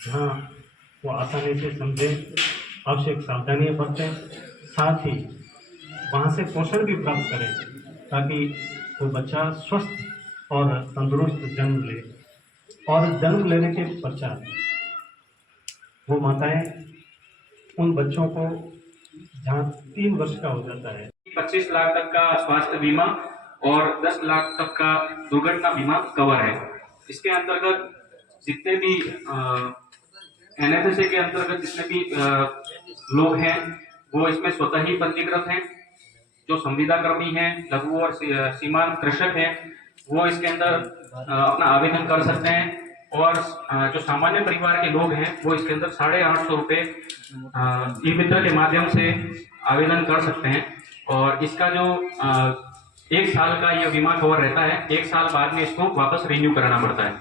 जहाँ वो आसानी से समझें, आवश्यक सावधानियाँ बरतें, साथ ही वहाँ से पोषण भी प्राप्त करें ताकि वो बच्चा स्वस्थ और तंदुरुस्त जन्म ले। और जन्म लेने के पश्चात वो माताएं उन बच्चों को, जहाँ 3 वर्ष का हो जाता है, 25 लाख तक का स्वास्थ्य बीमा और 10 लाख तक का दुर्घटना बीमा कवर है। इसके अंतर्गत जितने भी एनएफएसए के अंतर्गत जितने भी लोग हैं वो इसमें स्वतः ही पंजीकृत हैं। जो संविदा कर्मी हैं, लघु और सीमांत कृषक हैं, वो इसके अंदर अपना आवेदन कर सकते हैं। और जो सामान्य परिवार के लोग हैं वो इसके अंदर 850 रुपये ई मित्र के माध्यम से आवेदन कर सकते हैं। और इसका जो 1 साल का यह बीमा कवर रहता है, 1 साल बाद में इसको वापस रिन्यू कराना पड़ता है।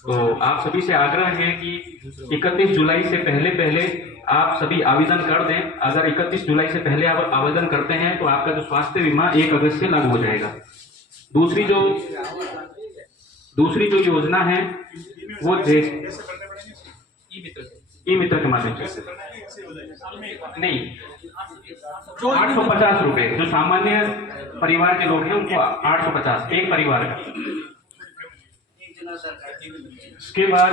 तो आप सभी से आग्रह है कि 31 जुलाई से पहले आप सभी आवेदन कर दें। अगर 31 जुलाई से पहले आप आवेदन करते हैं तो आपका जो स्वास्थ्य बीमा 1 अगस्त से लागू हो जाएगा। दूसरी जो योजना है वो ई मित्र के माध्यम से नहीं, 850 रुपए जो सामान्य परिवार के लोग हैं उनको 850 एक परिवार का। इसके बाद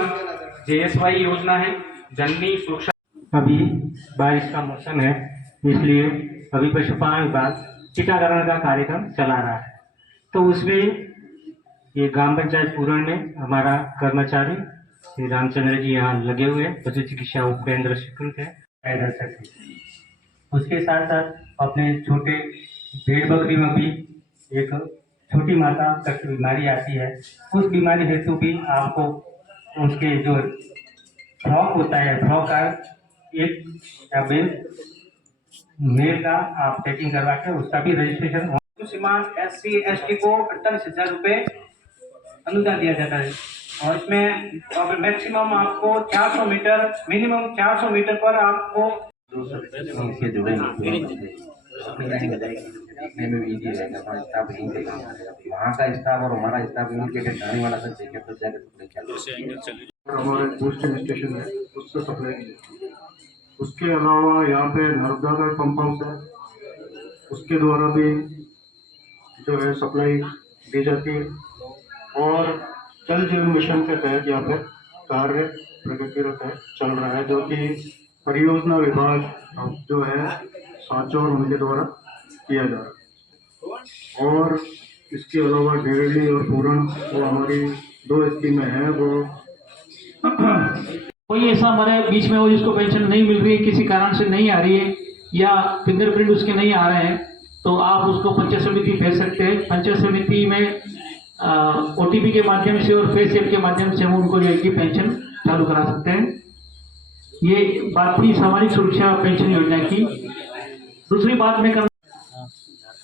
जेएसवाई योजना है, जननी सुरक्षा। अभी बारिश का मौसम है, इसलिए अभी पशुपालन विभाग टीकाकरण का कार्यक्रम चला रहा है। तो उसमें ये ग्राम पंचायत पूरण में हमारा कर्मचारी श्री रामचंद्र जी यहाँ लगे हुए हैं, पशु चिकित्सा उपकेंद्र स्वीकृत है दर्शक है। उसके साथ साथ अपने छोटे भेड़ बकरी में भी एक छोटी माता तक बीमारी आती है, उस बीमारी हेतु भी आपको उसके जो फ्रॉक होता है, फ्रॉक का एक या मेल का आप पैकिंग करवा के उसका भी रजिस्ट्रेशन। सीमांत एससी एसटी को 48,000 रुपये अनुदान दिया जाता है। और इसमें मैक्सिमम आपको 400 मीटर, मिनिमम 400 मीटर पर आपको देखने में भी इजी रहेगा। अपना स्टाफ यहीं पे काम करेगा, वहाँ का स्टाफ और हमारा स्टाफ मिल के जाने वाला सब देखे तो जाकर सप्लाई चल। हमारे बूस्टिंग स्टेशन है उससे सप्लाई। उसके अलावा यहाँ पे नर्मदा का पंप हाउस है, उसके द्वारा भी जो है सप्लाई दी जाती है। और जल जीवन मिशन के तहत यहाँ पे कार्य प्रगतिरत है, चल रहा है, जो कि परियोजना विभाग जो है सांचौर और उनके द्वारा किया जा रहा है। और इसके अलावा डेढ़ी और पूरण वो हमारी 2 स्कीमें हैं। वो कोई ऐसा हमारे बीच में हो जिसको पेंशन नहीं मिल रही है, किसी कारण से नहीं आ रही है या फिंगरप्रिंट उसके नहीं आ रहे हैं, तो आप उसको पंचायत समिति भेज सकते हैं। पंचायत समिति में ओटीपी के माध्यम से और फेस ऐप के माध्यम से हम उनको जो है कि पेंशन चालू करा सकते हैं। ये बात थी सामाजिक सुरक्षा पेंशन योजना की। दूसरी बात मैं कर,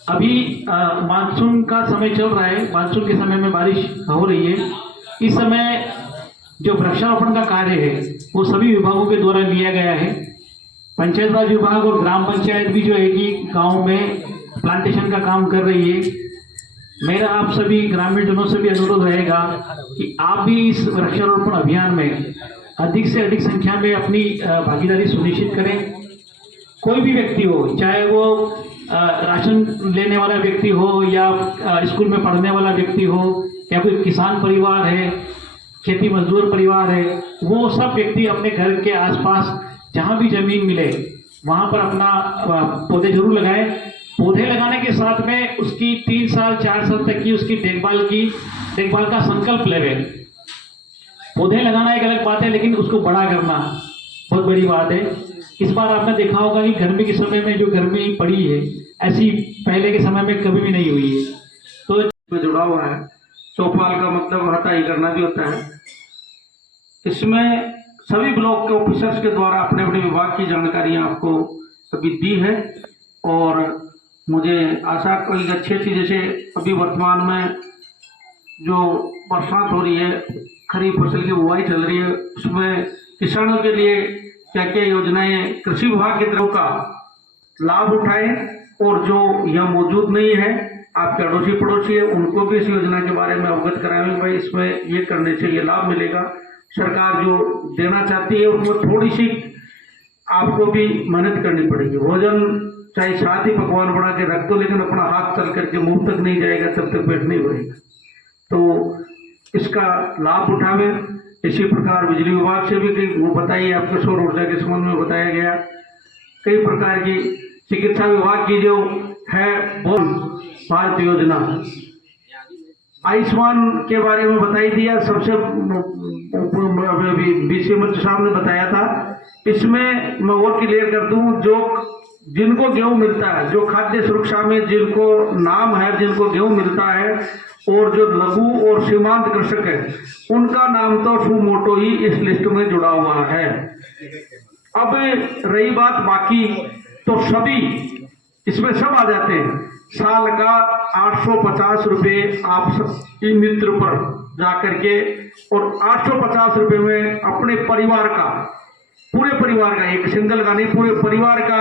अभी मानसून का समय चल रहा है, मानसून के समय में बारिश हो रही है। इस समय जो वृक्षारोपण का कार्य है वो सभी विभागों के द्वारा लिया गया है। पंचायत राज विभाग और ग्राम पंचायत भी जो है कि गाँव में प्लांटेशन का काम कर रही है। मेरा आप सभी ग्रामीण जनों से भी अनुरोध रहेगा कि आप भी इस वृक्षारोपण अभियान में अधिक से अधिक संख्या में अपनी भागीदारी सुनिश्चित करें। कोई भी व्यक्ति हो, चाहे वो राशन लेने वाला व्यक्ति हो या स्कूल में पढ़ने वाला व्यक्ति हो या कोई किसान परिवार है, खेती मजदूर परिवार है, वो सब व्यक्ति अपने घर के आसपास जहाँ भी जमीन मिले वहाँ पर अपना पौधे जरूर लगाएं। पौधे लगाने के साथ में उसकी 3 साल 4 साल तक की उसकी देखभाल का संकल्प लेवे। पौधे लगाना एक अलग बात है, लेकिन उसको बड़ा करना बहुत बड़ी बात है। इस बार आपने देखा होगा कि गर्मी के समय में जो गर्मी पड़ी है ऐसी पहले के समय में कभी भी नहीं हुई है। तो इसमें जुड़ा हुआ है। चौपाल का मतलब हटाई करना भी होता है। इसमें सभी ब्लॉक के ऑफिसर्स के द्वारा अपने अपने विभाग की जानकारियां आपको अभी दी है। और मुझे आशा कोई अच्छी जैसे अभी वर्तमान में जो बरसात हो रही है, खरीफ फसल की बुआई चल रही है, उसमें किसानों के लिए क्या क्या योजनाएं कृषि विभाग की तरफ का लाभ उठाएं। और जो यह मौजूद नहीं है, आपके अड़ोसी पड़ोसी है, उनको भी इस योजना के बारे में अवगत कराएं। भाई इसमें ये करने से ये लाभ मिलेगा। सरकार जो देना चाहती है उसमें थोड़ी सी आपको भी मेहनत करनी पड़ेगी। भोजन चाहे 7 ही पकवान बना के रख दो, लेकिन अपना हाथ चल करके मुंह तक नहीं जाएगा तब तक पेट नहीं भरेगा। तो इसका लाभ उठावे। इसी प्रकार बिजली विभाग से भी वो बताइए, आपको सौर ऊर्जा के संबंध में बताया गया, कई प्रकार की चिकित्सा विभाग की जो है भारत योजना, आयुष्मान के बारे में बताई दिया। सबसे बीसी मंच साहब ने बताया था। इसमें मैं और क्लियर कर दूं, जो जिनको गेहूं मिलता है, जो खाद्य सुरक्षा में जिनको नाम है, जिनको गेहूं मिलता है, और जो लघु और सीमांत कृषक है, उनका नाम तो सुमोटो ही इस लिस्ट में जुड़ा हुआ है। अब रही बात बाकी, तो सभी इसमें सब आ जाते हैं। साल का 850 रुपये आप ई मित्र पर जाकर के, और 850 रुपये में अपने परिवार का, पूरे परिवार का, एक सिंगल का नहीं, पूरे परिवार का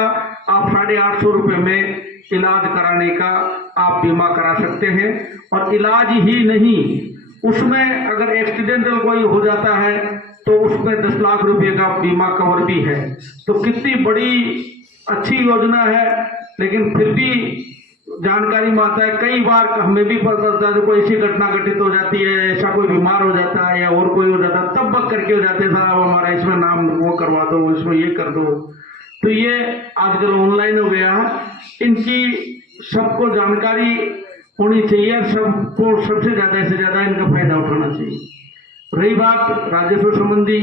आप 850 रुपये में इलाज कराने का आप बीमा करा सकते हैं। और इलाज ही नहीं, उसमें अगर एक्सीडेंटल कोई हो जाता है तो उसमें 10 लाख रुपए का बीमा कवर भी है। तो कितनी बड़ी अच्छी योजना है, लेकिन फिर भी जानकारी में आता है, कई बार हमें भी पता चलता है कोई ऐसी घटना घटित हो जाती है, ऐसा कोई बीमार हो जाता है या और कोई हो जाता है, तब बक करके हो जाते हैं, साहब हमारा इसमें नाम वो करवा दो, इसमें ये कर दो। तो ये आजकल ऑनलाइन हो गया है, इनकी सबको जानकारी होनी चाहिए, सबको सबसे ज्यादा से ज्यादा इनका फायदा उठाना चाहिए। रही बात राजस्व संबंधी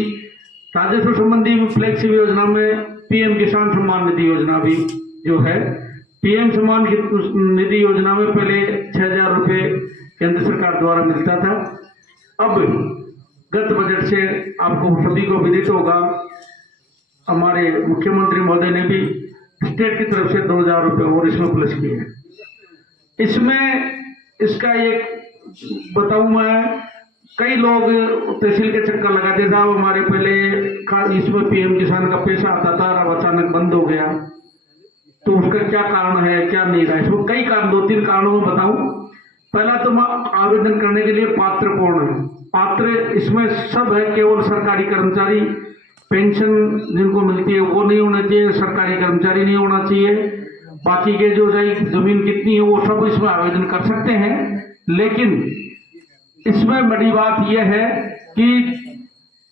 फ्लैगशिप योजना में पीएम किसान सम्मान निधि योजना भी जो है, पीएम सम्मान निधि योजना में पहले 6,000 रुपये केंद्र सरकार द्वारा मिलता था। अब गत बजट से आपको सभी को विदित होगा, हमारे मुख्यमंत्री महोदय ने भी स्टेट की तरफ से 2,000 रुपये और इसमें प्लस किए हैं। इसमें इसका एक बताऊं मैं, कई लोग तहसील के चक्कर लगाते साहब हमारे पहले इसमें पीएम किसान का पैसा आता था, अब अचानक बंद हो गया, तो उसका क्या कारण है, क्या नहीं रहा। इसमें कई कारण, 2-3 कारणों में बताऊं। पहला तो आवेदन करने के लिए पात्र कौन है? पात्र इसमें सब है, केवल सरकारी कर्मचारी, पेंशन जिनको मिलती है वो नहीं होना चाहिए, सरकारी कर्मचारी नहीं होना चाहिए। बाकी के जो जमीन कितनी है वो सब इसमें आवेदन कर सकते हैं। लेकिन इसमें बड़ी बात यह है कि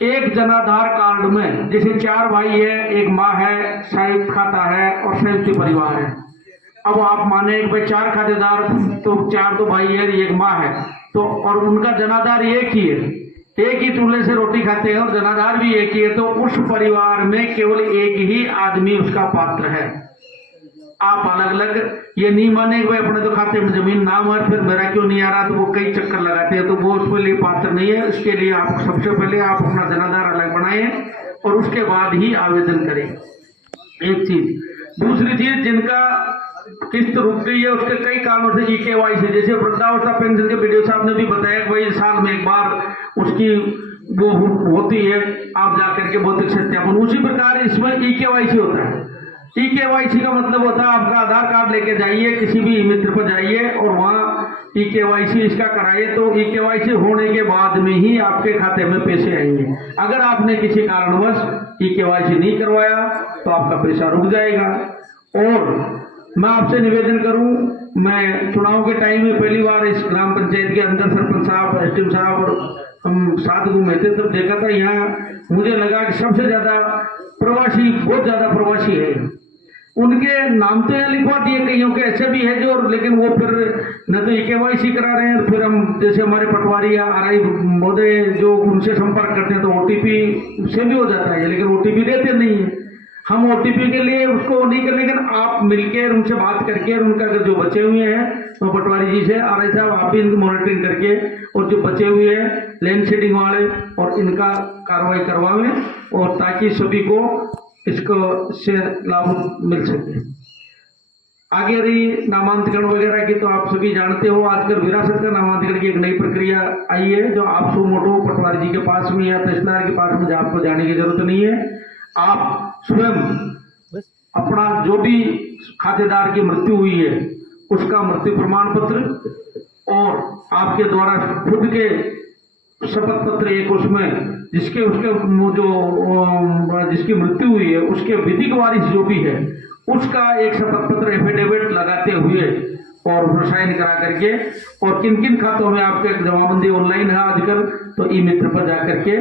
एक जनाधार कार्ड में जैसे 4 भाई है, एक माँ है, संयुक्त खाता है और संयुक्त परिवार है। अब आप माने एक भाई 4 खातेदार, तो 4 तो भाई है, एक माँ है, तो और उनका जनाधार एक ही है, एक ही चूल्हे से रोटी खाते हैं और जनाधार भी एक ही है, तो उस परिवार में केवल एक ही आदमी उसका पात्र है। आप अलग अलग ये नहीं माने कि भाई अपने तो खाते में जमीन नाम है, फिर मेरा क्यों नहीं आ रहा, तो वो कई चक्कर लगाते हैं, तो वो उसके लिए पात्र नहीं है। इसके लिए आप सबसे पहले आप अपना जनाधार अलग बनाएं और उसके बाद ही आवेदन करें, एक चीज। दूसरी चीज, जिनका किस्त रुक गई है उसके कई कारणों से EKYC, जैसे वृद्धावस्था पेंशन के वीडियो साहब ने भी बताया कि भाई साल में एक बार उसकी वो होती है, आप जाकर के भौतिक सत्यापन, उसी प्रकार इसमें EKYC होता है। EKYC का मतलब होता है आपका आधार कार्ड लेके जाइए, किसी भी मित्र पर जाइए और वहाँ EKYC इसका कराइए, तो EKYC होने के बाद में ही आपके खाते में पैसे आएंगे। अगर आपने किसी कारणवश EKYC नहीं करवाया तो आपका पैसा रुक जाएगा। और मैं आपसे निवेदन करूं, मैं चुनाव के टाइम में पहली बार इस ग्राम पंचायत के अंदर सरपंच साहब, SDM साहब और हम साथ घूमे थे, तब देखा था यहाँ मुझे लगा कि सबसे ज्यादा प्रवासी, बहुत ज्यादा प्रवासी है। उनके नाम तो यहाँ लिखवा दिए, कईयों के ऐसे भी है जो, लेकिन वो फिर न तो EKYC करा रहे हैं, फिर हम जैसे हमारे पटवारी या RI महोदय जो उनसे संपर्क करते हैं तो OTP से भी हो जाता है, लेकिन OTP देते नहीं है। हम OTP के लिए उसको नहीं कर, लेकिन आप मिलकर उनसे बात करके उनका अगर जो बचे हुए हैं तो पटवारी जी से, RI साहब आप भी इनकी मॉनिटरिंग करके, और जो बचे हुए हैं लैंड शेडिंग वाले और इनका कार्रवाई करवाएं, और ताकि सभी को इसको से लाभ मिल सके। आगे रही नामांतरण वगैरह की, तो आप सभी जानते हो आजकल विरासत का नामांतरण की एक नई प्रक्रिया आई है, जो आप सुमोटो पटवारी जी के पास में या तहसीलदार के पास में आपको जाने की जरूरत नहीं है। आप स्वयं अपना जो भी खातेदार की मृत्यु हुई है उसका मृत्यु प्रमाण पत्र और आपके द्वारा खुद के शपथ पत्र एक उसमें जिसके उसके जो जिसकी मृत्यु हुई है उसके विधिक वारिस जो भी है उसका एक शपथ पत्र एफिडेविट लगाते हुए और साइन करा करके, और किन किन खातों में आपके जमाबंदी ऑनलाइन है आजकल, तो ई मित्र पर जाकर के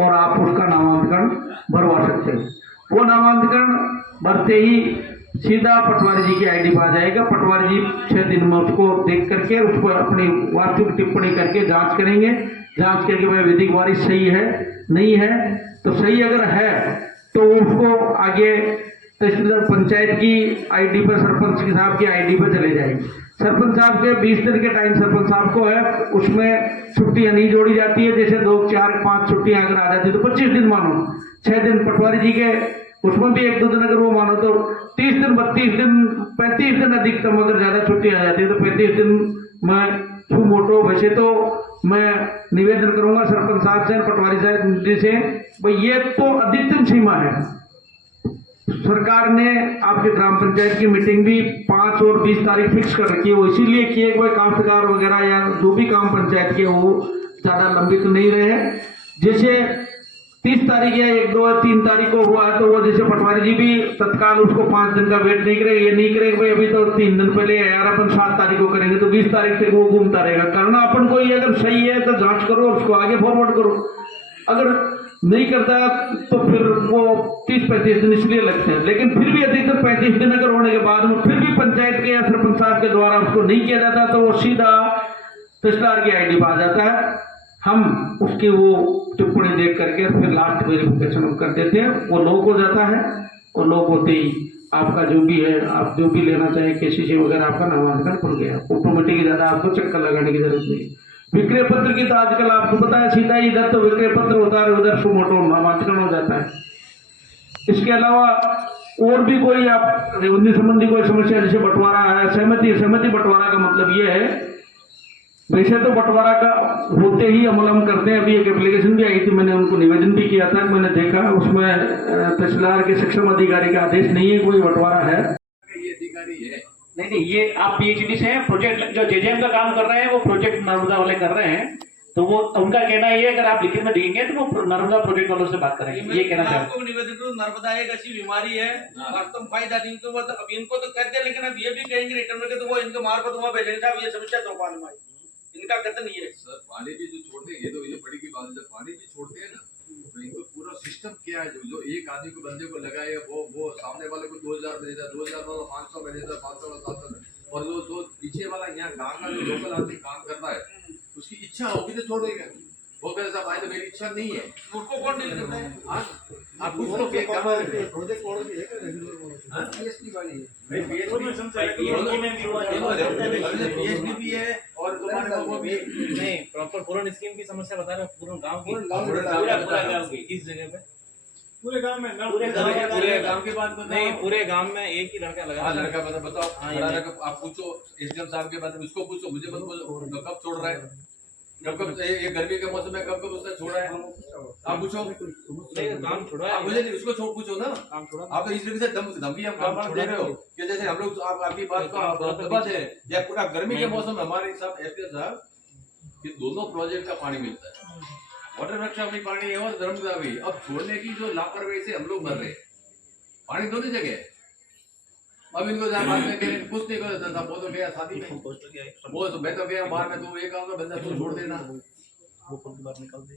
और आप उसका नामांकन भरवा सकते हैं। वो नामांकन भरते ही सीधा पटवारी जी की आईडी पर आ जाएगा। पटवारी जी 6 दिन में उसको देख करके उस पर अपनी वास्तविक टिप्पणी करके जांच करेंगे। जांच करके भाई विधिक वारिस सही है नहीं है, तो सही अगर है तो उसको आगे तहसीलदार पंचायत की आईडी पर, सरपंच साहब की आईडी पर चले जाएंगे। सरपंच साहब के 20 दिन के टाइम सरपंच साहब को है, उसमें छुट्टियां नहीं जोड़ी जाती है। जैसे 2, 4, 5 छुट्टियां अगर आ जाती है तो 25 दिन मानो, 6 दिन पटवारी जी के, उसमें भी 1-2 दिन अगर वो मानो तो 30 दिन, 32 दिन, 35 दिन अधिकतम अगर ज्यादा छुट्टी आ जाती है तो 35 दिन में छू मोटो। वैसे तो मैं निवेदन करूंगा सरपंच साहब से, पटवारी साहब जी से, भाई ये तो अधिकतम सीमा है। सरकार ने आपके ग्राम पंचायत की मीटिंग भी 5 और 20 तारीख फिक्स कर रखी है। वो इसीलिए कि एक कोई काश्तकार वगैरह या जो भी काम पंचायत के वो ज्यादा लंबित नहीं रहे। जैसे 30 तारीख या 1, 2 या 3 तारीख को हुआ है तो वो जैसे पटवारी जी भी तत्काल उसको 5 दिन का वेट नहीं करेंगे, ये नहीं करेंगे भाई अभी तो 3 दिन पहले यार अपन 7 तारीख को करेंगे, तो 20 तारीख तक वो घूमता रहेगा। करना अपन को ये अगर सही है तो जांच करो, उसको आगे फॉरवर्ड करो। अगर नहीं करता तो फिर वो 30-35 दिन इसलिए लगते हैं। लेकिन फिर भी अधिकतर 35 दिन अगर होने के बाद में फिर भी पंचायत के या सरपंच साहब के द्वारा उसको नहीं किया जाता तो वो सीधा तहसीलदार की आईडी पर आ जाता है। हम उसकी वो टिप्पणी देख करके फिर लास्ट वेरिफिकेशन कर देते हैं, वो लोग हो जाता है। और लोग होते ही आपका जो भी है, आप जो भी लेना चाहें केसीसी वगैरह, आपका नामांकन खुल गया। ऑटोमेटिक ज्यादा आपको चक्कर लगाने की जरूरत नहीं। विक्रय पत्र की तो आजकल आपको पता है सीधा इधर तो विक्रय पत्र होता है, उधर सुमोटो नामांकन हो जाता है। इसके अलावा और भी कोई आप रेवन्यू संबंधी कोई समस्या, जैसे बंटवारा है, सहमति बंटवारा का मतलब ये है, वैसे तो बंटवारा का होते ही अमल हम करते हैं। अभी एक एप्लीकेशन भी आई थी, मैंने उनको निवेदन भी किया था, मैंने देखा उसमें तहसीलदार के सक्षम अधिकारी का आदेश नहीं है, कोई बंटवारा है ये अधिकारी है। नहीं, ये आप पीएचडी से हैं, प्रोजेक्ट जो जेजेएम का काम कर रहे हैं वो प्रोजेक्ट नर्मदा वाले कर रहे हैं, तो वो उनका कहना ये है अगर आप लिखित में देंगे तो वो नर्मदा प्रोजेक्ट वालों से बात करेंगे। ये कहना चाहते आपको निवेदन करूं, नर्मदा एक ऐसी बीमारी है वास्तव में फायदा नहीं, तो अब इनको तो कहते हैं, लेकिन अब ये भी कहेंगे रिटर्न में तो वो इनको मार्फत वहां भेजेंगे साहब ये समस्या चौपाल में आई, इनका कथन ये है। सर पानी भी जो छोड़ते हैं, ये तो ये बड़ी की बात है, जब पानी भी छोड़ते हैं ना तो इनको पूरा सिस्टम क्या है, जो एक आदमी को बंदे को लगाए वो सामने वाले को 2000 में देता, 2000 में 500 में देता, 500 में 700, और जो पीछे वाला यहाँ गाँव का जो लोकल आदमी काम करता है उसकी इच्छा होगी तो छोड़ देगा। वो कहते साहब भाई तो मेरी इच्छा नहीं है, उसको कौन डील करता है? आप कुछ तो पीएचडी भी है और वो भी नहीं प्रॉपर पूर्ण स्कीम की समस्या बता रहे हैं, पूर्ण गांव की, पूरा गांव की किस जगह पे? पूरे गांव में पूरे गांव के बाद नहीं, पूरे गांव में एक ही लड़का लगा। हाँ लड़का बताओ, हाँ, आप पूछो एसडीएम साहब के बाद उसको पूछो, मुझे मत बोलो कब छोड़ रहा है, कब ये गर्मी के मौसम में कब उसने छोड़ा है, आप पूछो। नहीं काम छोड़ा आप मुझे उसको पूछो ना, काम छोड़ा। आप तो इस तरीके से धमकी हम काम दे रहे हो कि जैसे हम लोग आपकी बात को दबा दे या पूरा गर्मी के मौसम में हमारे साथ एसडीएम साहब ये दोनों प्रोजेक्ट का पानी मिलता है, वाटर रक्षा भी पानी है और धर्मदा भी। अब छोड़ने की जो लापरवाही से हम लोग मर रहे, पानी दोनों जगह है। अब इनको जहाँ बात में करें कुछ नहीं कर सकता, वो तो गया शादी में, वो तो मैं तो गया बाहर में, तू एक काम में बंदा तू छोड़ देना, वो बाहर निकल दे।